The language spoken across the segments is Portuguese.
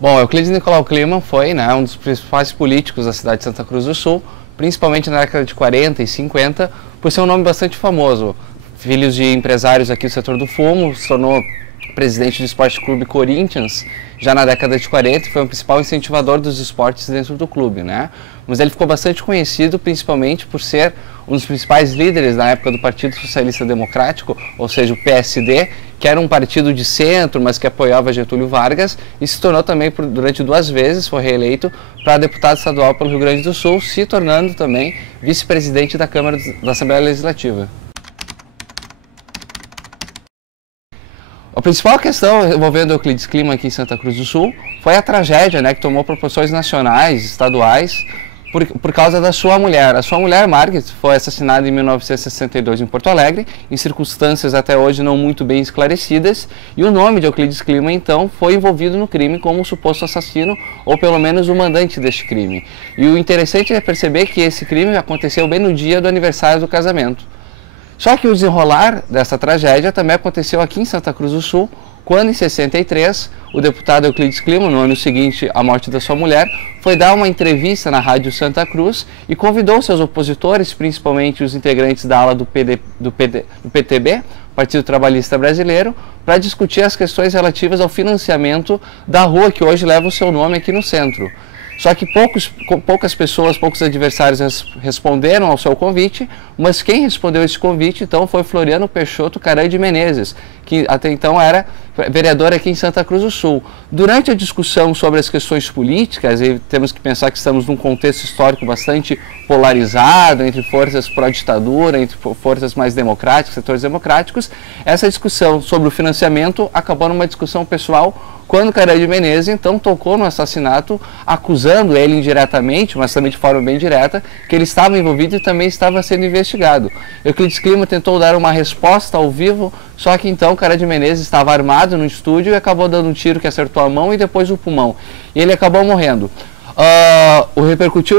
Bom, Euclides Nicolau Kliman foi, né, um dos principais políticos da cidade de Santa Cruz do Sul, principalmente na década de 40 e 50, por ser um nome bastante famoso. Filho de empresários aqui do setor do fumo, se tornou presidente do Esporte Clube Corinthians já na década de 40 e foi o principal incentivador dos esportes dentro do clube, né? Mas ele ficou bastante conhecido principalmente por ser um dos principais líderes na época do Partido Socialista Democrático, ou seja, o PSD, que era um partido de centro, mas que apoiava Getúlio Vargas, e se tornou também, durante 2 vezes, foi reeleito para deputado estadual pelo Rio Grande do Sul, se tornando também vice-presidente da Câmara da Assembleia Legislativa. A principal questão envolvendo Euclides Kliman aqui em Santa Cruz do Sul foi a tragédia, né, que tomou proporções nacionais, estaduais, por causa da sua mulher. A sua mulher, Margit, foi assassinada em 1962 em Porto Alegre, em circunstâncias até hoje não muito bem esclarecidas, e o nome de Euclides Kliman, então, foi envolvido no crime como o suposto assassino, ou pelo menos o mandante deste crime. E o interessante é perceber que esse crime aconteceu bem no dia do aniversário do casamento. Só que o desenrolar dessa tragédia também aconteceu aqui em Santa Cruz do Sul, quando em 63 o deputado Euclides Kliman, no ano seguinte à morte da sua mulher, foi dar uma entrevista na Rádio Santa Cruz e convidou seus opositores, principalmente os integrantes da ala do PTB, Partido Trabalhista Brasileiro, para discutir as questões relativas ao financiamento da rua que hoje leva o seu nome aqui no centro. Só que poucas pessoas, poucos adversários responderam ao seu convite, mas quem respondeu esse convite, então, foi Floriano Peixoto Caram de Menezes, que até então era vereador aqui em Santa Cruz do Sul. Durante a discussão sobre as questões políticas, e temos que pensar que estamos num contexto histórico bastante polarizado, entre forças pró-ditadura, entre forças mais democráticas, setores democráticos, essa discussão sobre o financiamento acabou numa discussão pessoal, quando Caram de Menezes, então, tocou no assassinato, acusando ele indiretamente, mas também de forma bem direta, que ele estava envolvido e também estava sendo investigado. Euclides Kliman tentou dar uma resposta ao vivo, só que então Caram de Menezes estava armado no estúdio e acabou dando um tiro que acertou a mão e depois o pulmão. E ele acabou morrendo.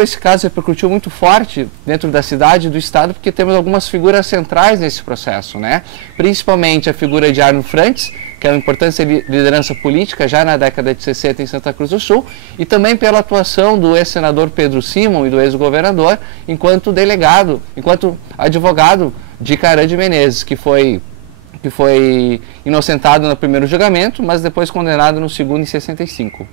Esse caso repercutiu muito forte dentro da cidade e do estado, porque temos algumas figuras centrais nesse processo, né? Principalmente a figura de Arno Frantz, que é uma importante liderança política já na década de 60 em Santa Cruz do Sul, e também pela atuação do ex-senador Pedro Simon e do ex-governador enquanto delegado, enquanto advogado de Caram de Menezes, que foi inocentado no primeiro julgamento, mas depois condenado no segundo em 65.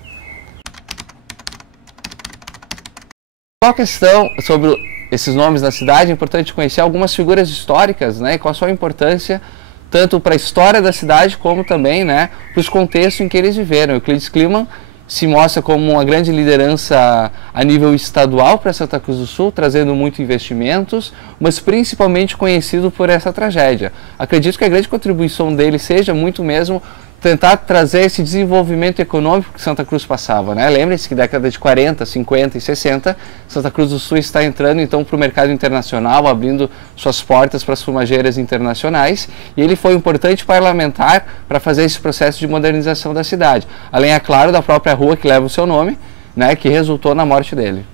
Qual a questão sobre esses nomes da cidade? É importante conhecer algumas figuras históricas, né, e qual a sua importância tanto para a história da cidade como também, né, para os contextos em que eles viveram. Euclides Kliman se mostra como uma grande liderança a nível estadual para Santa Cruz do Sul, trazendo muitos investimentos, mas principalmente conhecido por essa tragédia. Acredito que a grande contribuição dele seja muito mesmo tentar trazer esse desenvolvimento econômico que Santa Cruz passava, né? Lembre-se que década de 40, 50 e 60, Santa Cruz do Sul está entrando então para o mercado internacional, abrindo suas portas para as fumageiras internacionais, e ele foi um importante parlamentar para fazer esse processo de modernização da cidade, além, é claro, da própria rua que leva o seu nome, né, que resultou na morte dele.